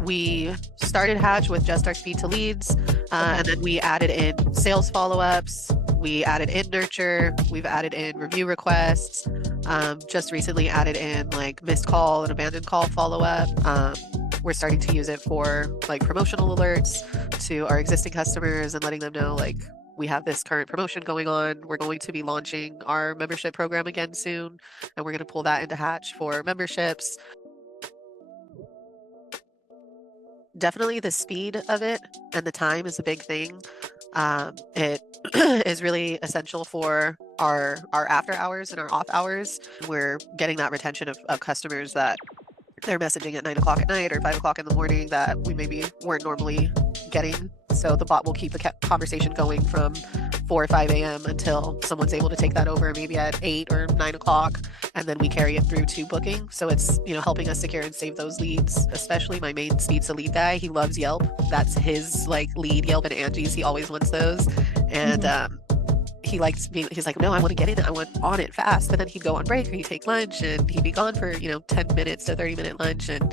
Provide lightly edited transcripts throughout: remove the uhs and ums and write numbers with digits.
We started Hatch with just our speed to leads, and then we added in sales follow-ups. We added in nurture. We've added in review requests. Just recently added in like missed call and abandoned call follow-up. We're starting to use it for like promotional alerts to our existing customers and letting them know like we have this current promotion going on. We're going to be launching our membership program again soon, and we're going to pull that into Hatch for memberships. Definitely the speed of it and the time is a big thing. It is really essential for our after hours and our off hours. We're getting that retention of customers that they're messaging at 9 o'clock at night or 5 o'clock in the morning that we maybe weren't normally getting. So the bot will keep the conversation going from 4 or 5 a.m. until someone's able to take that over maybe at 8 or 9 o'clock, and then we carry it through to booking. So it's, helping us secure and save those leads, especially my main speeds to lead guy. He loves Yelp. That's his like lead, Yelp and Angie's. He always wants those. And he likes being, he's like, no, I want to get in it. I want on it fast. And then he'd go on break or he'd take lunch and he'd be gone for, 10 minutes to 30-minute lunch. And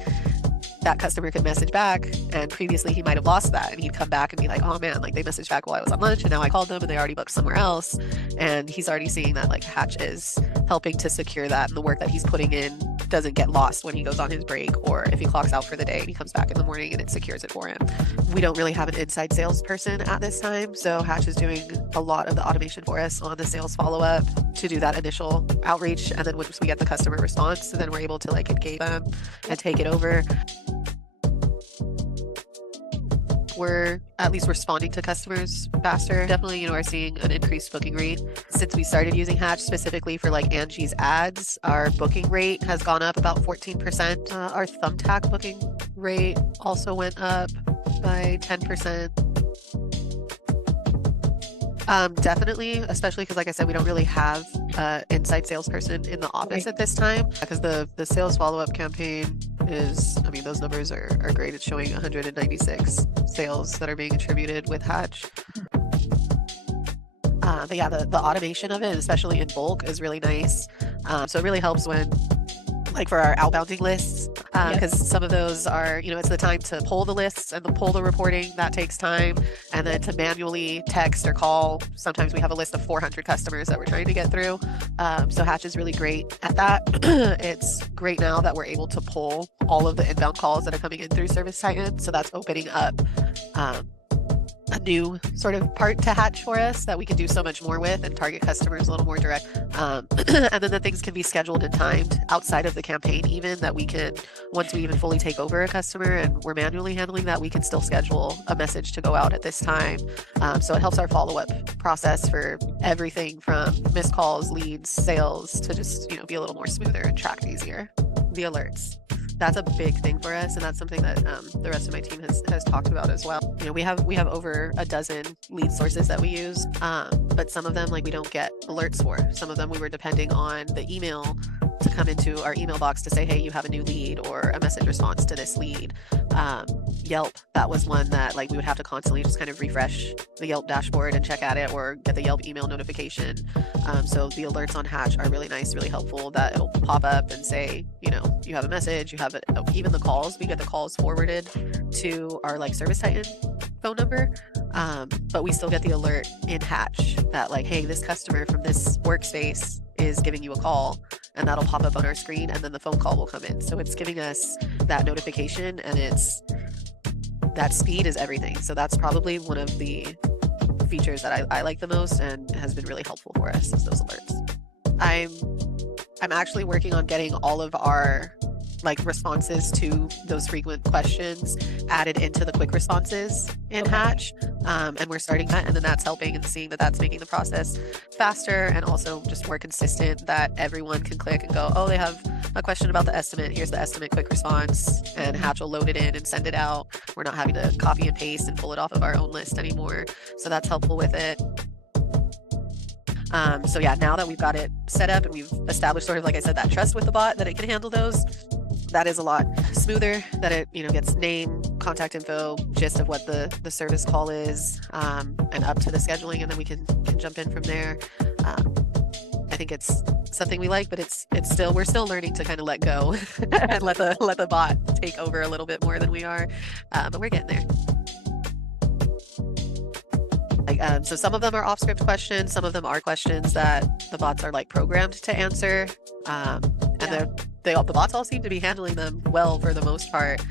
that customer could message back, and previously he might have lost that, and he'd come back and be like, oh man, like they messaged back while I was on lunch and now I called them and they already booked somewhere else. And he's already seeing that like Hatch is helping to secure that, and the work that he's putting in doesn't get lost when he goes on his break or if he clocks out for the day and he comes back in the morning and it secures it for him. We don't really have an inside salesperson at this time, so Hatch is doing a lot of the automation for us on the sales follow-up to do that initial outreach, and then once we get the customer response, then we're able to like engage them and take it over. We're at least responding to customers faster. Definitely, are seeing an increased booking rate. Since we started using Hatch specifically for like Angie's ads, our booking rate has gone up about 14%. Our Thumbtack booking rate also went up by 10%. Definitely, especially because like I said, we don't really have an inside salesperson in the office at this time, because the sales follow-up campaign is, those numbers are great. It's showing 196 sales that are being attributed with Hatch. But yeah, the automation of it, especially in bulk, is really nice. So it really helps when, like for our outbounding lists, because some of those are, it's the time to pull the lists and pull the reporting, that takes time. And then to manually text or call, sometimes we have a list of 400 customers that we're trying to get through. So Hatch is really great at that. It's great now that we're able to pull all of the inbound calls that are coming in through Service Titan. So that's opening up a new sort of part to Hatch for us that we can do so much more with and target customers a little more direct. And then the things can be scheduled and timed outside of the campaign, even that we can, once we even fully take over a customer and we're manually handling that, we can still schedule a message to go out at this time. So it helps our follow-up process for everything from missed calls, leads, sales, to just, be a little more smoother and tracked easier. The alerts. That's a big thing for us, and that's something that the rest of my team has talked about as well. We have over a dozen lead sources that we use, but some of them like we don't get alerts for. Some of them we were depending on the email to come into our email box to say, hey, you have a new lead or a message response to this lead. Yelp, that was one that like we would have to constantly just kind of refresh the Yelp dashboard and check at it, or get the Yelp email notification. So the alerts on Hatch are really nice, really helpful, that it'll pop up and say, you have a message, you have it. Even the calls, we get the calls forwarded to our like Service Titan phone number, but we still get the alert in Hatch that like, hey, this customer from this workspace is giving you a call, and that'll pop up on our screen, and then the phone call will come in. So it's giving us that notification, and that speed is everything. So that's probably one of the features that I like the most and has been really helpful for us, is those alerts. I'm actually working on getting all of our like responses to those frequent questions added into the quick responses in Hatch. And we're starting that, and then that's helping and seeing that that's making the process faster and also just more consistent, that everyone can click and go, oh, they have a question about the estimate. Here's the estimate quick response, and Hatch will load it in and send it out. We're not having to copy and paste and pull it off of our own list anymore. So that's helpful with it. So yeah, now that we've got it set up and we've established sort of, like I said, that trust with the bot that it can handle those, that is a lot smoother, that it, gets name, contact info, gist of what the service call is, and up to the scheduling, and then we can jump in from there. I think it's something we like, but we're still learning to kind of let go and let the bot take over a little bit more than we are, but we're getting there. So some of them are off-script questions, some of them are questions that the bots are like programmed to answer, and the bots all seem to be handling them well for the most part.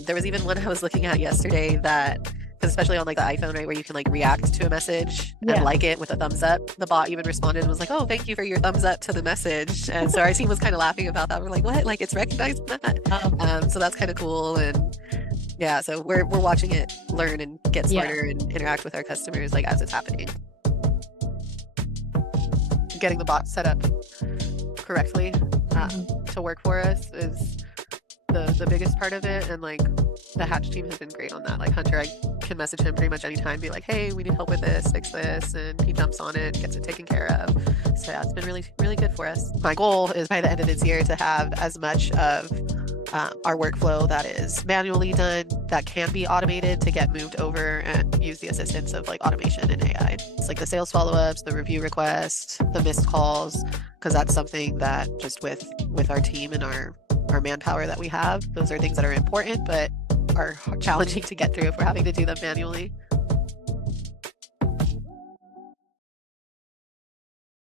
There was even one I was looking at yesterday that, because especially on like the iPhone, right, where you can like react to a message and like it with a thumbs up, the bot even responded and was like, "Oh, thank you for your thumbs up to the message." And so our team was kind of laughing about that. We're like, "What? Like it's recognizing that?" So that's kind of cool. And yeah, so we're watching it learn and get smarter and interact with our customers like as it's happening. Getting the bot set up correctly to work for us is the biggest part of it. And like the Hatch team has been great on that. Like Hunter, I can message him pretty much anytime, be like, "Hey, we need help with this, fix this," and he jumps on it, gets it taken care of. So yeah, it's been really, really good for us. My goal is by the end of this year to have as much of our workflow that is manually done that can be automated to get moved over and use the assistance of like automation and AI. It's like the sales follow-ups, the review requests, the missed calls, because that's something that just with our team and our manpower that we have, those are things that are important but are challenging to get through if we're having to do them manually.